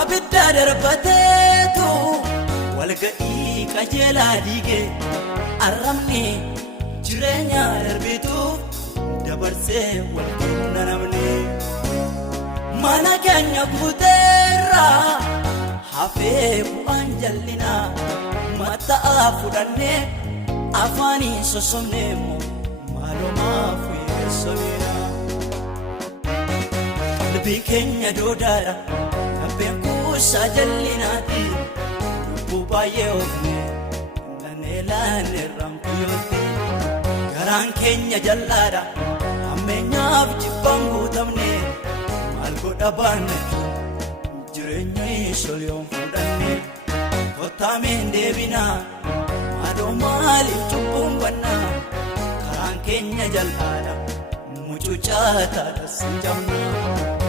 abidda darbateetu walga'ii qajeelaa diige arrabni jireenya darbitu dabarsee walqunna namni mana keenya guuteerra hafee bu'aan jal'ina mataa fudhannee afaanii sossobneemmoo maalumaaf yeessoomina qalbii keenya doodaadha nabbeen kuusaa jal'inaati lubbuu baay'ee oofne naneelaan irraanfiyootti garaan keenya jal'aadha ammeenyaaf jibbaan guutamne maal godha baanne jireenya isoliyoon fudhanne kottaameen deebinaa maadoo maaliif cubbuun bannaa karaan keenya jal'aadha mucucaataadha si jamnaa